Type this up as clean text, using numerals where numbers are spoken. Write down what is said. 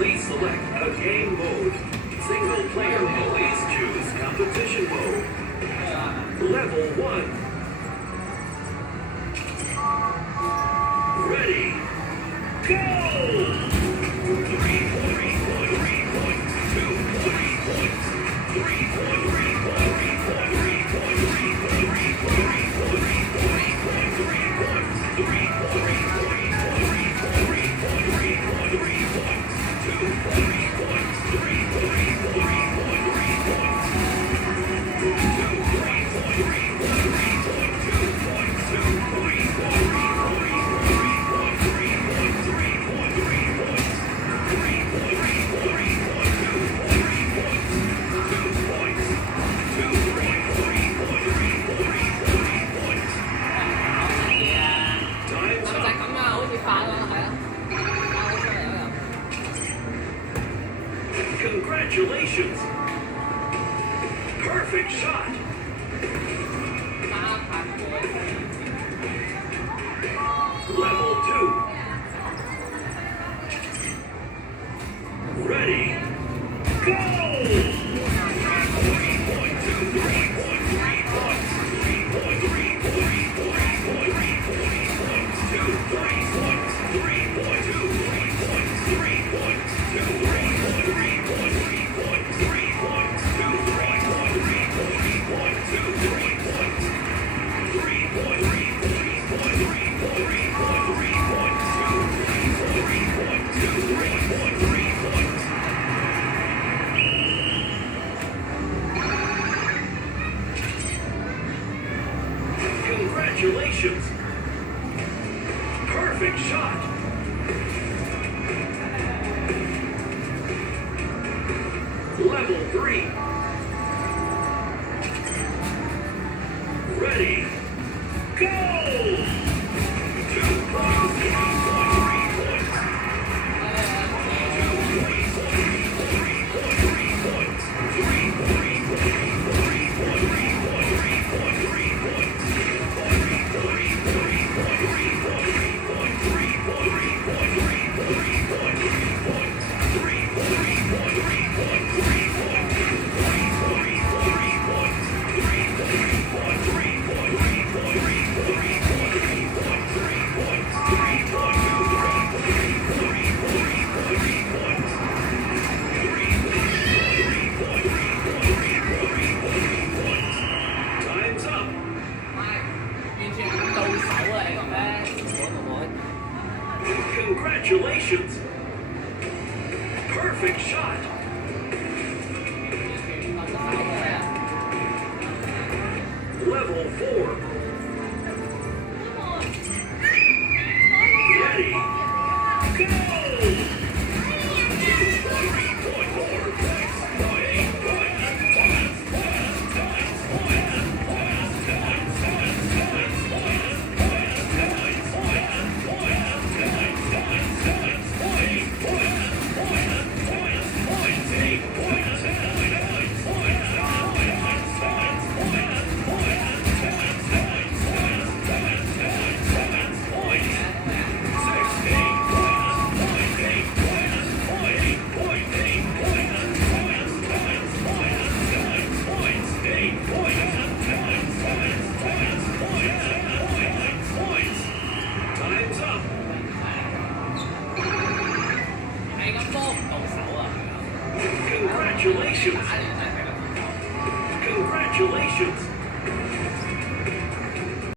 Please select a game mode. Single player, please choose competition mode. Level 1. Ready, go! 3 point, 3 point, 2 3 points, 3 point, 3 point, 3 point, 3 point, 3 point, 3 point, 3 point, 3 point, 3 point, 3 point, 3 point, 3 point, 3 point, 3 point, 3 point, 3 point, 3 point, 3 points, 2 3 points, 3 point, 3 point, 3 point, 3 points, 2 3 point, 3 point, 3 point, 2 points, 2 3 point, 3 point, 3 point, 3 point, 3 point, 3 point, 3 point, 3 point, 3 point, 2 point, 3 points, 2 points, 2 3 point, 3 point, 3 point, 3 point, 3 points. 係 Time's 咪就係 up. 咁啊？好似發咯，係啊，發咗出嚟啦 Congratulations. Perfect shot. 又，加拍過。 Level 2. Ready, go! 3 point, 2 3 point, 3 points, 3 point, 3 point, 3 point, 3 point, 3 points, 2 3 points, 3 point, 2 3 points, 3 points, 2 3 point, 3 point, 3 point, 3 points, 2 3 point, 3 point, 3 point, 2 3 points, 3 point, 3 point, 3 point, 3 point, 3 points, 2 3 point, 3 point, 2 3 point, 3 points. Congratulations. Perfect shot. Level 3. Ready, go! 2 point, 3 point, 3 points. 2 3 point, 3 point, 3 points. 3 3 point, 3 point, 3 point, 3 point, 3 points. 3 point, 3 point, 3 point, 3 point, 3 point, 3 point, 3 point, 3 point, 3 point, 3 points. 3 point, 3 point, 3 point, 3 point, 2 3 point, 3 point, 3 points. 3 point, 3 point, 3 point, 3 point, 3 point, 3 point, 3 points. 3 point, 2 3 point, 3 point, 3 point, 3 point, 3 points. 3 point, 3 point, 3 point, 3 point, 3 points. Time's up. 完全唔到手啊！呢個咩？我 Congratulations. Perfect shot. 完全唔到手嘅。 Level 4. Ready, go! 3 point, 4 points, 8 points, Time's up. 係咁多唔到手啊！ Congratulations. 打亂晒成個節奏。 Congratulations.